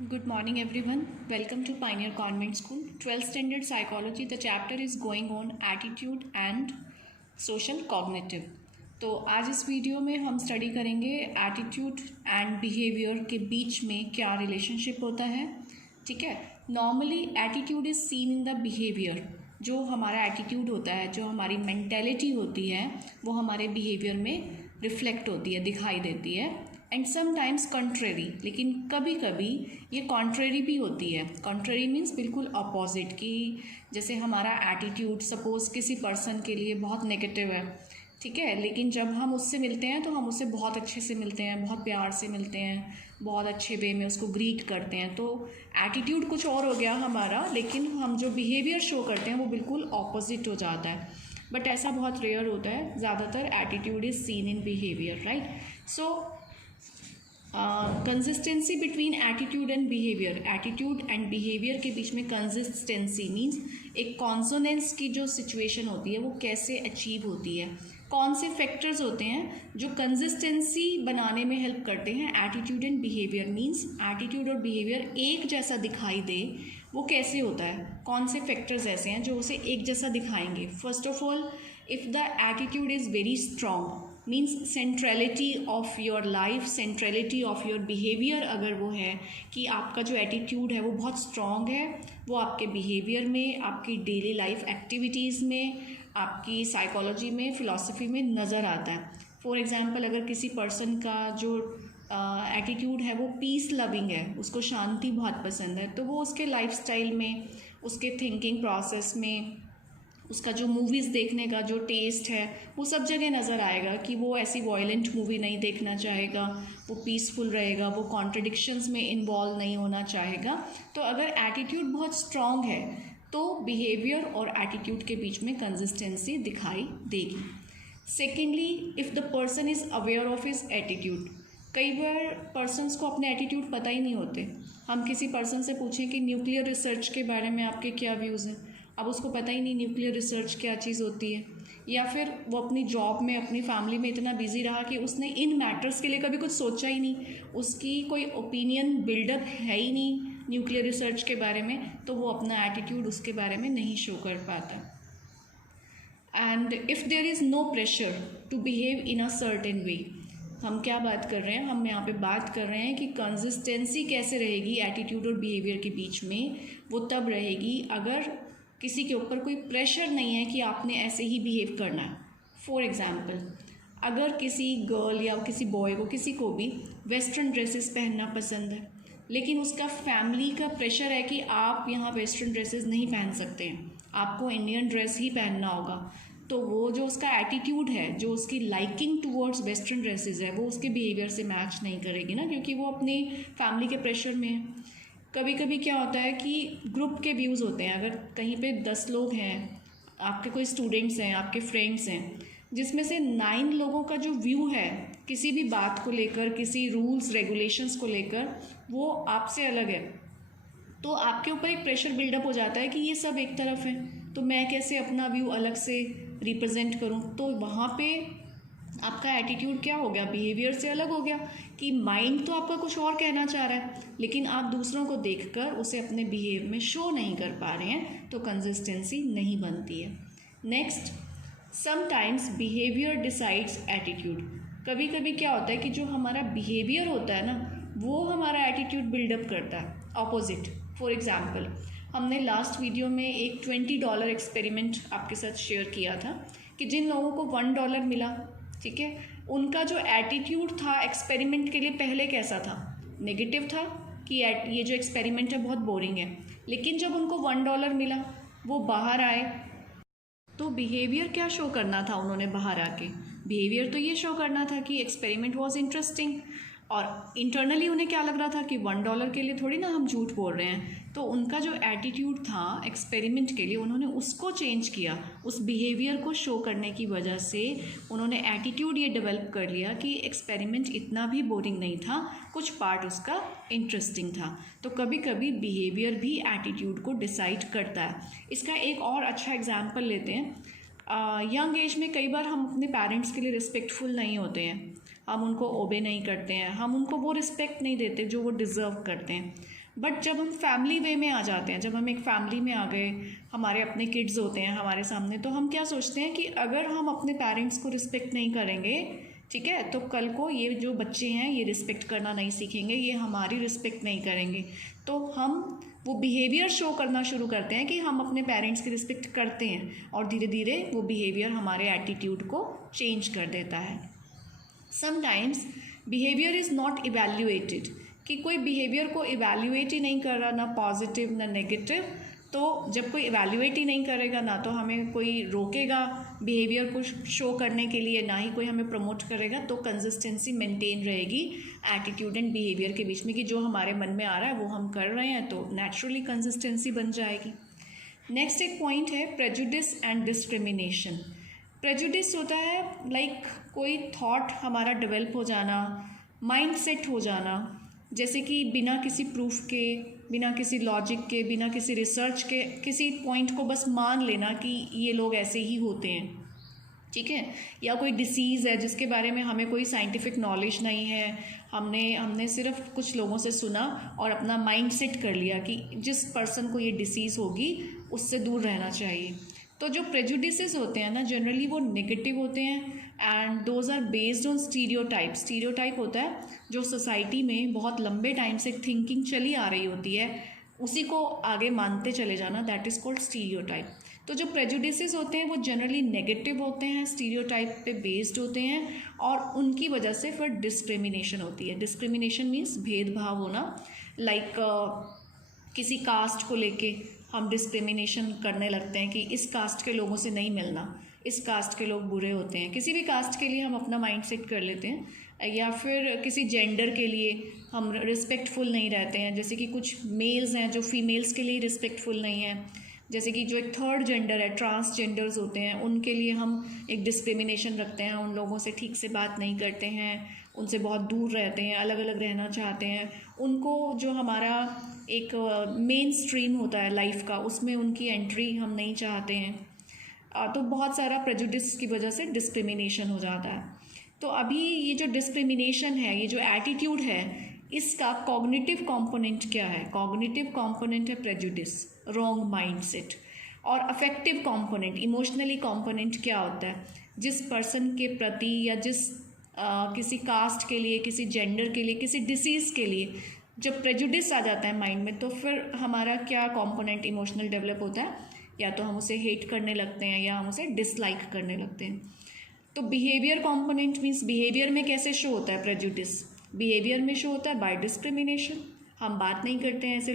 Good morning, everyone. Welcome to Pioneer Convent School, 12th Standard Psychology. The chapter is going on Attitude and Social Cognitive. तो आज इस video में हम study करेंगे attitude and behaviour के बीच में क्या रिलेशनशिप होता है. ठीक है. Normally attitude is seen in the behaviour. जो हमारा एटीट्यूड होता है, जो हमारी मेंटेलिटी होती है, वो हमारे बिहेवियर में रिफ्लेक्ट होती है, दिखाई देती है. एंड समटाइम्स कॉन्ट्रेरी, लेकिन कभी कभी ये कॉन्ट्रेरी भी होती है. कॉन्ट्रेरी मीन्स बिल्कुल अपोजिट, कि जैसे हमारा एटीट्यूड सपोज किसी पर्सन के लिए बहुत नेगेटिव है, ठीक है, लेकिन जब हम उससे मिलते हैं तो हम उससे बहुत अच्छे से मिलते हैं, बहुत प्यार से मिलते हैं, बहुत अच्छे वे में उसको ग्रीट करते हैं. तो एटीट्यूड कुछ और हो गया हमारा, लेकिन हम जो बिहेवियर शो करते हैं वो बिल्कुल ऑपोजिट हो जाता है. बट ऐसा बहुत रेयर होता है. ज़्यादातर attitude is seen in behaviour, right. So consistency between attitude and behaviour. Attitude and behaviour के बीच में कंसिस्टेंसी मीन्स एक कॉन्सोनेंस की जो सिचुएशन होती है वो कैसे अचीव होती है. कौन से फैक्टर्स होते हैं जो कंसिस्टेंसी बनाने में हेल्प करते हैं. Attitude and behaviour means attitude और बिहेवियर एक जैसा दिखाई दे, वो कैसे होता है. कौन से फैक्टर्स ऐसे हैं जो उसे एक जैसा दिखाएंगे. First of all, if the attitude is very strong means centrality of your life, centrality of your behaviour अगर वो है कि आपका जो एटीट्यूड है वो बहुत स्ट्रॉन्ग है, वो आपके बिहेवियर में, आपकी डेली लाइफ एक्टिविटीज़ में, आपकी साइकोलॉजी में, फ़िलॉसफी में नज़र आता है. फॉर एग्ज़ाम्पल, अगर किसी पर्सन का जो एटीट्यूड है वो पीस लविंग है, उसको शांति बहुत पसंद है, तो वो उसके लाइफस्टाइल में, उसके थिंकिंग प्रोसेस में, उसका जो मूवीज़ देखने का जो टेस्ट है वो सब जगह नज़र आएगा कि वो ऐसी वॉयलेंट मूवी नहीं देखना चाहेगा, वो पीसफुल रहेगा, वो कॉन्ट्रडिक्शंस में इन्वॉल्व नहीं होना चाहेगा. तो अगर एटीट्यूड बहुत स्ट्रॉन्ग है तो बिहेवियर और एटीट्यूड के बीच में कंसिस्टेंसी दिखाई देगी. Secondly, if the person is aware of his attitude. कई बार पर्सनस को अपने एटीट्यूड पता ही नहीं होते. हम किसी पर्सन से पूछें कि न्यूक्लियर रिसर्च के बारे में आपके क्या व्यूज़ हैं, अब उसको पता ही नहीं न्यूक्लियर रिसर्च क्या चीज़ होती है. या फिर वो अपनी जॉब में, अपनी फैमिली में इतना बिजी रहा कि उसने इन मैटर्स के लिए कभी कुछ सोचा ही नहीं, उसकी कोई ओपिनियन बिल्डअप है ही नहीं न्यूक्लियर रिसर्च के बारे में, तो वो अपना एटीट्यूड उसके बारे में नहीं शो कर पाता. And if there is no pressure to behave in a certain way. हम क्या बात कर रहे हैं, हम यहाँ पे बात कर रहे हैं कि कंसिस्टेंसी कैसे रहेगी एटीट्यूड और बिहेवियर के बीच में. वो तब रहेगी अगर किसी के ऊपर कोई प्रेशर नहीं है कि आपने ऐसे ही बिहेव करना है. फॉर एग्ज़ाम्पल, अगर किसी गर्ल या किसी बॉय को, किसी को भी वेस्टर्न ड्रेसेस पहनना पसंद है, लेकिन उसका फैमिली का प्रेशर है कि आप यहाँ वेस्टर्न ड्रेसेस नहीं पहन सकते हैं, आपको इंडियन ड्रेस ही पहनना होगा, तो वो जो उसका एटीट्यूड है, जो उसकी लाइकिंग टूवर्ड्स वेस्टर्न ड्रेसेस है, वो उसके बिहेवियर से मैच नहीं करेगी ना, क्योंकि वो अपनी फैमिली के प्रेशर में है. कभी कभी क्या होता है कि ग्रुप के व्यूज़ होते हैं. अगर कहीं पे 10 लोग हैं, आपके कोई स्टूडेंट्स हैं, आपके फ्रेंड्स हैं, जिसमें से 9 लोगों का जो व्यू है किसी भी बात को लेकर, किसी रूल्स रेगुलेशंस को लेकर, वो आपसे अलग है, तो आपके ऊपर एक प्रेशर बिल्डअप हो जाता है कि ये सब एक तरफ है, तो मैं कैसे अपना व्यू अलग से रिप्रेजेंट करूँ. तो वहाँ पे आपका एटीट्यूड क्या हो गया, बिहेवियर से अलग हो गया, कि माइंड तो आपका कुछ और कहना चाह रहा है, लेकिन आप दूसरों को देखकर उसे अपने बिहेव में शो नहीं कर पा रहे हैं, तो कंसिस्टेंसी नहीं बनती है. Next, sometimes behaviour decides attitude. कभी कभी क्या होता है कि जो हमारा बिहेवियर होता है ना, वो हमारा एटीट्यूड बिल्डअप करता है, ऑपोजिट. फॉर एग्ज़ाम्पल, हमने लास्ट वीडियो में एक $20 एक्सपेरिमेंट आपके साथ शेयर किया था कि जिन लोगों को $1 मिला, ठीक है, उनका जो एटीट्यूड था एक्सपेरिमेंट के लिए पहले कैसा था, नेगेटिव था कि ये जो एक्सपेरिमेंट है बहुत बोरिंग है. लेकिन जब उनको $1 मिला, वो बाहर आए, तो बिहेवियर क्या शो करना था उन्होंने बाहर आके, बिहेवियर तो ये शो करना था कि एक्सपेरिमेंट वॉज इंटरेस्टिंग, और इंटरनली उन्हें क्या लग रहा था कि $1 के लिए थोड़ी ना हम झूठ बोल रहे हैं. तो उनका जो एटीट्यूड था एक्सपेरिमेंट के लिए, उन्होंने उसको चेंज किया. उस बिहेवियर को शो करने की वजह से उन्होंने एटीट्यूड ये डेवलप कर लिया कि एक्सपेरिमेंट इतना भी बोरिंग नहीं था, कुछ पार्ट उसका इंटरेस्टिंग था. तो कभी कभी बिहेवियर भी एटीट्यूड को डिसाइड करता है. इसका एक और अच्छा एग्जाम्पल लेते हैं. यंग एज में कई बार हम अपने पेरेंट्स के लिए रिस्पेक्टफुल नहीं होते हैं, हम उनको ओबे नहीं करते हैं, हम उनको वो रिस्पेक्ट नहीं देते जो वो डिज़र्व करते हैं. बट जब हम फैमिली वे में आ जाते हैं, जब हम एक फैमिली में आ गए, हमारे अपने किड्स होते हैं हमारे सामने, तो हम क्या सोचते हैं कि अगर हम अपने पेरेंट्स को रिस्पेक्ट नहीं करेंगे, ठीक है, तो कल को ये जो बच्चे हैं ये रिस्पेक्ट करना नहीं सीखेंगे, ये हमारी रिस्पेक्ट नहीं करेंगे। तो हम वो बिहेवियर शो करना शुरू करते हैं कि हम अपने पेरेंट्स की रिस्पेक्ट करते हैं, और धीरे धीरे वो बिहेवियर हमारे एटीट्यूड को चेंज कर देता है। Sometimes behaviour is not evaluated, कि कोई बिहेवियर को इवैल्यूएट ही नहीं कर रहा, ना पॉजिटिव ना नेगेटिव। तो जब कोई इवैल्यूएट ही नहीं करेगा, ना तो हमें कोई रोकेगा बिहेवियर को शो करने के लिए, ना ही कोई हमें प्रमोट करेगा, तो कंसिस्टेंसी मेंटेन रहेगी एटीट्यूड एंड बिहेवियर के बीच में, कि जो हमारे मन में आ रहा है वो हम कर रहे हैं, तो नेचुरली कंसिस्टेंसी बन जाएगी। नेक्स्ट एक पॉइंट है प्रेजुडिस एंड डिस्क्रिमिनेशन। प्रेजुडिस होता है लाइक कोई थॉट हमारा डेवलप हो जाना, माइंड सेट हो जाना, जैसे कि बिना किसी प्रूफ के, बिना किसी लॉजिक के, बिना किसी रिसर्च के किसी पॉइंट को बस मान लेना कि ये लोग ऐसे ही होते हैं, ठीक है। या कोई डिसीज़ है जिसके बारे में हमें कोई साइंटिफिक नॉलेज नहीं है, हमने सिर्फ कुछ लोगों से सुना और अपना माइंड सेट कर लिया कि जिस पर्सन को ये डिसीज़ होगी उससे दूर रहना चाहिए। तो जो प्रेजुडिसेस होते हैं ना, जनरली वो नेगेटिव होते हैं, and those are based on stereotype. Stereotype होता है जो सोसाइटी में बहुत लंबे टाइम से थिंकिंग चली आ रही होती है, उसी को आगे मानते चले जाना, दैट इज़ कॉल्ड स्टीरियोटाइप। तो जो प्रेजुडिसेस होते हैं वो जनरली नेगेटिव होते हैं, स्टीरियोटाइप पे बेस्ड होते हैं, और उनकी वजह से फिर डिस्क्रिमिनेशन होती है। डिस्क्रिमिनेशन मीन्स भेदभाव होना, लाइक किसी कास्ट को लेके हम डिस्क्रिमिनेशन करने लगते हैं कि इस कास्ट के लोगों से नहीं मिलना, इस कास्ट के लोग बुरे होते हैं, किसी भी कास्ट के लिए हम अपना माइंड सेट कर लेते हैं। या फिर किसी जेंडर के लिए हम रिस्पेक्टफुल नहीं रहते हैं, जैसे कि कुछ मेल्स हैं जो फीमेल्स के लिए रिस्पेक्टफुल नहीं है, जैसे कि जो एक थर्ड जेंडर है, ट्रांसजेंडर्स होते हैं, उनके लिए हम एक डिस्क्रिमिनेशन रखते हैं, उन लोगों से ठीक से बात नहीं करते हैं, उनसे बहुत दूर रहते हैं, अलग अलग रहना चाहते हैं, उनको जो हमारा एक मेन स्ट्रीम होता है लाइफ का, उसमें उनकी एंट्री हम नहीं चाहते हैं। तो बहुत सारा प्रेजुडिस की वजह से डिस्क्रिमिनेशन हो जाता है। तो अभी ये जो डिस्क्रिमिनेशन है, ये जो एटीट्यूड है, इसका कॉग्निटिव कंपोनेंट क्या है? कॉग्निटिव कंपोनेंट है प्रेजुडिस, रॉन्ग माइंडसेट। और अफेक्टिव कंपोनेंट, इमोशनली कंपोनेंट क्या होता है? जिस पर्सन के प्रति या जिस किसी कास्ट के लिए, किसी जेंडर के लिए, किसी डिसीज़ के लिए जब प्रेजुडिस आ जाता है माइंड में, तो फिर हमारा क्या कंपोनेंट इमोशनल डेवलप होता है? या तो हम उसे हेट करने लगते हैं या हम उसे डिसलाइक करने लगते हैं। तो बिहेवियर कंपोनेंट मीन्स बिहेवियर में कैसे शो होता है प्रेजुडिस? बिहेवियर में शो होता है बाय डिस्क्रिमिनेशन। हम बात नहीं करते हैं ऐसे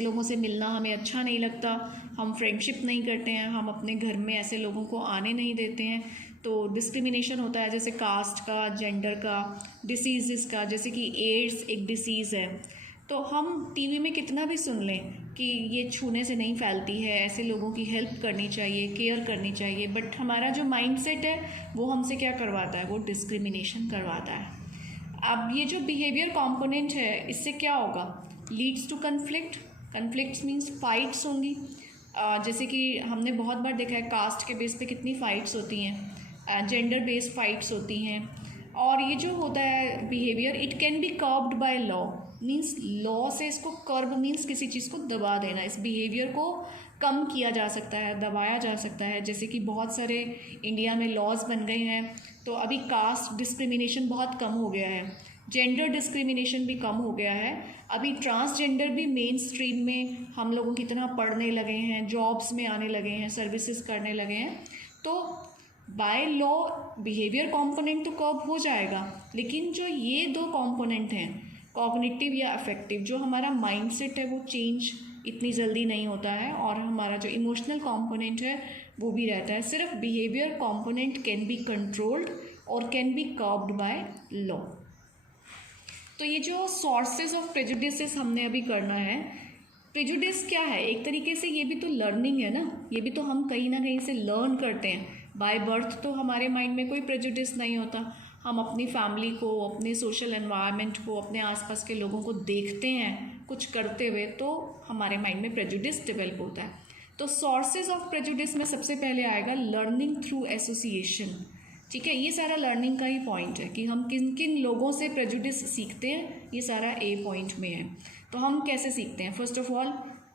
लोगों से मिलना हमें अच्छा नहीं लगता, हम फ्रेंडशिप नहीं करते हैं, हम अपने घर में ऐसे लोगों को आने नहीं देते हैं। तो डिस्क्रिमिनेशन होता है, जैसे कास्ट का, जेंडर का, डिसीज़ का, जैसे कि एड्स एक डिसीज़ है, तो हम टीवी में कितना भी सुन लें कि ये छूने से नहीं फैलती है, ऐसे लोगों की हेल्प करनी चाहिए, केयर करनी चाहिए, बट हमारा जो माइंडसेट है वो हमसे क्या करवाता है? वो डिस्क्रिमिनेशन करवाता है। अब ये जो बिहेवियर कंपोनेंट है, इससे क्या होगा? Leads to conflict. Conflicts means fights होंगी। जैसे कि हमने बहुत बार देखा है कास्ट के बेस पे कितनी फ़ाइट्स होती हैं, जेंडर बेस्ड फाइट्स होती हैं। और ये जो होता है behaviour, it can be curbed by law, means law से इसको कर्ब मीन्स किसी चीज़ को दबा देना, इस बिहेवियर को कम किया जा सकता है, दबाया जा सकता है। जैसे कि बहुत सारे इंडिया में लॉज बन गए हैं, तो अभी कास्ट डिस्क्रिमिनेशन बहुत कम हो गया है, जेंडर डिस्क्रिमिनेशन भी कम हो गया है। अभी ट्रांसजेंडर भी मेन स्ट्रीम में हम लोगों की तरह पढ़ने लगे हैं, जॉब्स में आने लगे हैं, सर्विसेज करने लगे हैं। तो बाय लॉ बिहेवियर कंपोनेंट तो कर्ब हो जाएगा, लेकिन जो ये दो कंपोनेंट हैं, कॉग्निटिव या अफेक्टिव, जो हमारा माइंडसेट है वो चेंज इतनी जल्दी नहीं होता है, और हमारा जो इमोशनल कंपोनेंट है वो भी रहता है। सिर्फ behaviour component can be controlled और can be curbed by law. तो ये जो सोर्सेज ऑफ प्रेजुडिसेस हमने अभी करना है, प्रेजुडिस क्या है? एक तरीके से ये भी तो लर्निंग है ना, ये भी तो हम कहीं ना कहीं से लर्न करते हैं। बाय बर्थ तो हमारे माइंड में कोई प्रेजुडिस नहीं होता, हम अपनी फैमिली को, अपने सोशल एनवायरनमेंट को, अपने आसपास के लोगों को देखते हैं कुछ करते हुए, तो हमारे माइंड में प्रेजुडिस डेवलप होता है। तो सोर्सेज ऑफ प्रेजुडिस में सबसे पहले आएगा लर्निंग थ्रू एसोसिएशन, ठीक है, ये सारा लर्निंग का ही पॉइंट है कि हम किन किन लोगों से प्रेजुडिस सीखते हैं, ये सारा ए पॉइंट में है। तो हम कैसे सीखते हैं? First of all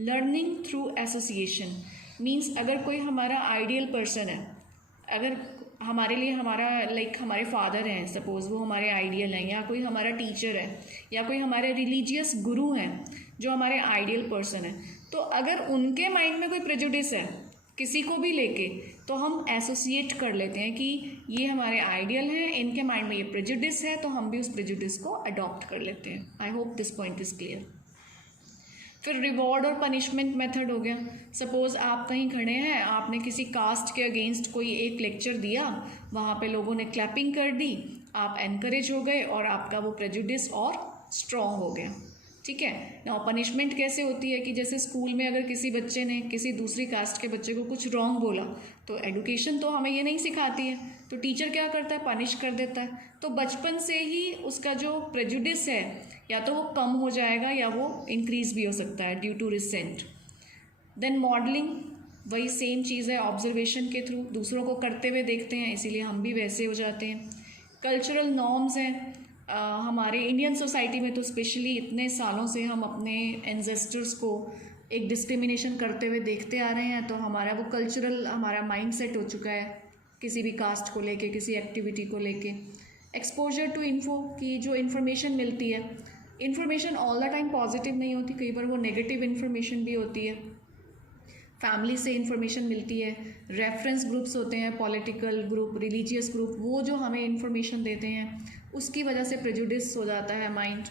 learning through association means अगर कोई हमारा आइडियल पर्सन है, अगर हमारे लिए हमारा हमारे फादर हैं सपोज़, वो हमारे आइडियल हैं, या कोई हमारा टीचर है, या कोई हमारे रिलीजियस गुरु हैं जो हमारे आइडियल पर्सन है, तो अगर उनके माइंड में कोई प्रेजुडिस है किसी को भी लेके, तो हम एसोसिएट कर लेते हैं कि ये हमारे आइडियल हैं, इनके माइंड में ये प्रेजुडिस है, तो हम भी उस प्रेजुडिस को अडॉप्ट कर लेते हैं। I hope this point is clear. फिर रिवॉर्ड और पनिशमेंट मेथड हो गया। सपोज़ आप कहीं खड़े हैं, आपने किसी कास्ट के अगेंस्ट कोई एक लेक्चर दिया, वहाँ पे लोगों ने क्लैपिंग कर दी, आप एनकरेज हो गए और आपका वो प्रेजुडिस और स्ट्रॉन्ग हो गया। ठीक है ना। पनिशमेंट कैसे होती है कि जैसे स्कूल में अगर किसी बच्चे ने किसी दूसरी कास्ट के बच्चे को कुछ रॉन्ग बोला, तो एडुकेशन तो हमें ये नहीं सिखाती है, तो टीचर क्या करता है? पनिश कर देता है। तो बचपन से ही उसका जो प्रेजुडिस है या तो वो कम हो जाएगा या वो इंक्रीज भी हो सकता है due to recent. Then modelling, वही सेम चीज़ है, ऑब्जर्वेशन के थ्रू दूसरों को करते हुए देखते हैं, इसीलिए हम भी वैसे हो जाते हैं। कल्चरल नॉर्म्स हैं, हमारे इंडियन सोसाइटी में तो स्पेशली इतने सालों से हम अपने एंसेस्टर्स को एक डिस्क्रिमिनेशन करते हुए देखते आ रहे हैं, तो हमारा वो कल्चरल हमारा माइंड सेट हो चुका है किसी भी कास्ट को लेके, किसी एक्टिविटी को लेके। एक्सपोजर टू इन्फो, की जो इन्फॉर्मेशन मिलती है, information all the time positive नहीं होती, कई बार वो नेगेटिव इन्फॉर्मेशन भी होती है। फैमिली से इन्फॉर्मेशन मिलती है, रेफरेंस ग्रुप्स होते हैं, पॉलिटिकल ग्रुप, रिलीजियस ग्रुप, वो जो हमें इन्फॉर्मेशन देते हैं उसकी वजह से प्रेजुडिस हो जाता है माइंड।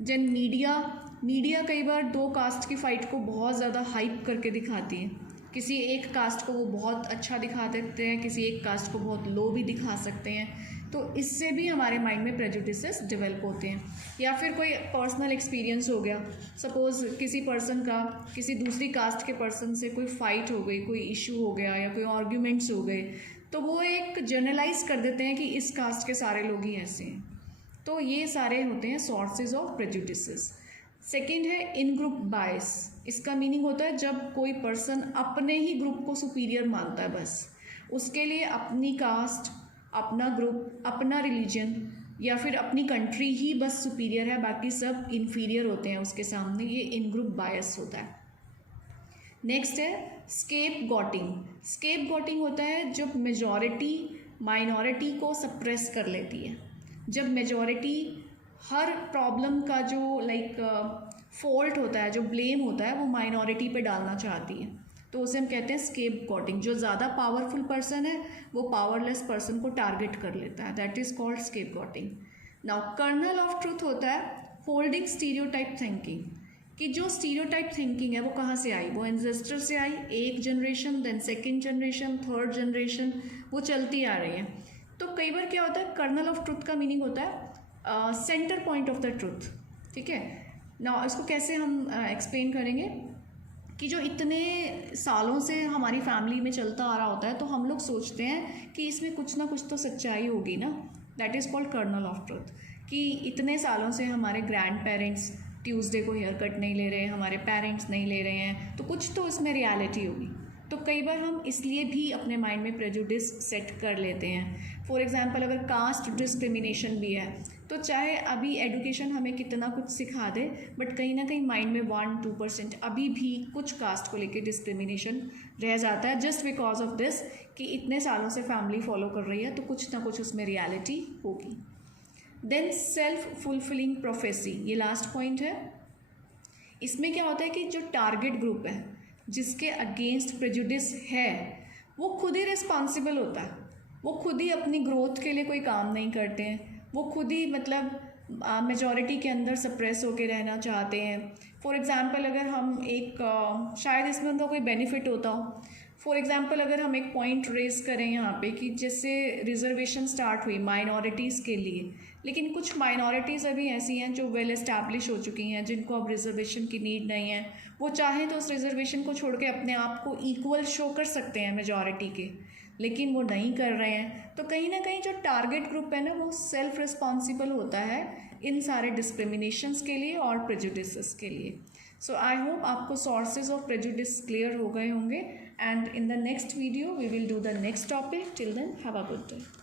जन मीडिया कई बार दो कास्ट की फ़ाइट को बहुत ज़्यादा हाइप करके दिखाती है, किसी एक कास्ट को वो बहुत अच्छा दिखा देते हैं, किसी एक कास्ट को बहुत लो भी दिखा सकते हैं, तो इससे भी हमारे माइंड में प्रेजुडिसेस डेवलप होते हैं। या फिर कोई पर्सनल एक्सपीरियंस हो गया, सपोज़ किसी पर्सन का किसी दूसरी कास्ट के पर्सन से कोई फ़ाइट हो गई, कोई इशू हो गया या कोई आर्ग्यूमेंट्स हो गए, तो वो एक जनरलाइज कर देते हैं कि इस कास्ट के सारे लोग ही ऐसे हैं। तो ये सारे होते हैं सोर्सेज ऑफ प्रेजुडिसेस। सेकेंड है इन ग्रुप बायस। इसका मीनिंग होता है जब कोई पर्सन अपने ही ग्रुप को सुपीरियर मानता है, बस उसके लिए अपनी कास्ट, अपना ग्रुप, अपना रिलीजन या फिर अपनी कंट्री ही बस सुपीरियर है, बाकी सब इन्फीरियर होते हैं उसके सामने, ये इन ग्रुप बायस होता है। नेक्स्ट है स्केप गॉटिंग। स्केप गॉटिंग होता है जब मेजॉरिटी माइनॉरिटी को सप्रेस कर लेती है, जब मेजॉरिटी हर प्रॉब्लम का जो फॉल्ट होता है, जो ब्लेम होता है, वो माइनॉरिटी पे डालना चाहती है, तो उसे हम कहते हैं स्केप गॉटिंग। जो ज़्यादा पावरफुल पर्सन है वो पावरलेस पर्सन को टारगेट कर लेता है, that is called scapegoating. Now kernel of truth होता है होल्डिंग स्टीरियोटाइप थिंकिंग, कि जो स्टीरियोटाइप थिंकिंग है वो कहाँ से आई? वो एंसेस्टर से आई, एक generation, then second generation, third generation, वो चलती आ रही है। तो कई बार क्या होता है, कर्नल ऑफ ट्रूथ का मीनिंग होता है centre point of the truth. ठीक है ना, इसको कैसे हम एक्सप्लेन करेंगे कि जो इतने सालों से हमारी फैमिली में चलता आ रहा होता है, तो हम लोग सोचते हैं कि इसमें कुछ ना कुछ तो सच्चाई होगी ना, that is called kernel of truth. कि इतने सालों से हमारे ग्रैंड पेरेंट्स ट्यूसडे को हेयर कट नहीं ले रहे हैं, हमारे पेरेंट्स नहीं ले रहे हैं, तो कुछ तो इसमें रियलिटी होगी। तो कई बार हम इसलिए भी अपने माइंड में प्रेजुडिस सेट कर लेते हैं। फॉर एग्जांपल अगर कास्ट डिस्क्रिमिनेशन भी है, तो चाहे अभी एजुकेशन हमें कितना कुछ सिखा दे, बट कहीं ना कहीं माइंड में 1-2% अभी भी कुछ कास्ट को लेके डिस्क्रिमिनेशन रह जाता है, जस्ट बिकॉज ऑफ दिस कि इतने सालों से फैमिली फॉलो कर रही है, तो कुछ ना कुछ उसमें रियलिटी होगी। देन सेल्फ फुलफिलिंग प्रोफेसी, ये लास्ट पॉइंट है। इसमें क्या होता है कि जो टारगेट ग्रुप है जिसके अगेंस्ट प्रेजुडिस है, वो खुद ही रिस्पॉन्सिबल होता है, वो खुद ही अपनी ग्रोथ के लिए कोई काम नहीं करते हैं, वो खुद ही मेजॉरिटी के अंदर सप्रेस होके रहना चाहते हैं। फॉर एग्ज़ाम्पल अगर हम शायद इसमें उनका कोई बेनिफिट होता हो, फॉर एग्ज़ाम्पल अगर हम एक पॉइंट रेज करें यहाँ पे कि जैसे रिजर्वेशन स्टार्ट हुई माइनॉरिटीज़ के लिए, लेकिन कुछ माइनॉरिटीज़ अभी ऐसी हैं जो वेल एस्टैब्लिश हो चुकी हैं, जिनको अब रिजर्वेशन की नीड नहीं है, वो चाहें तो उस रिजर्वेशन को छोड़ के अपने आप को इक्वल शो कर सकते हैं मेजॉरिटी के, लेकिन वो नहीं कर रहे हैं। तो कहीं ना कहीं जो टारगेट ग्रुप है ना, वो सेल्फ रिस्पॉन्सिबल होता है इन सारे डिस्क्रिमिनेशंस के लिए और प्रेजुडिसेस के लिए। सो आई होप आपको सोर्सेज ऑफ प्रेजुडिस क्लियर हो गए होंगे, and in the next video we will do the next topic. Till then have a good day.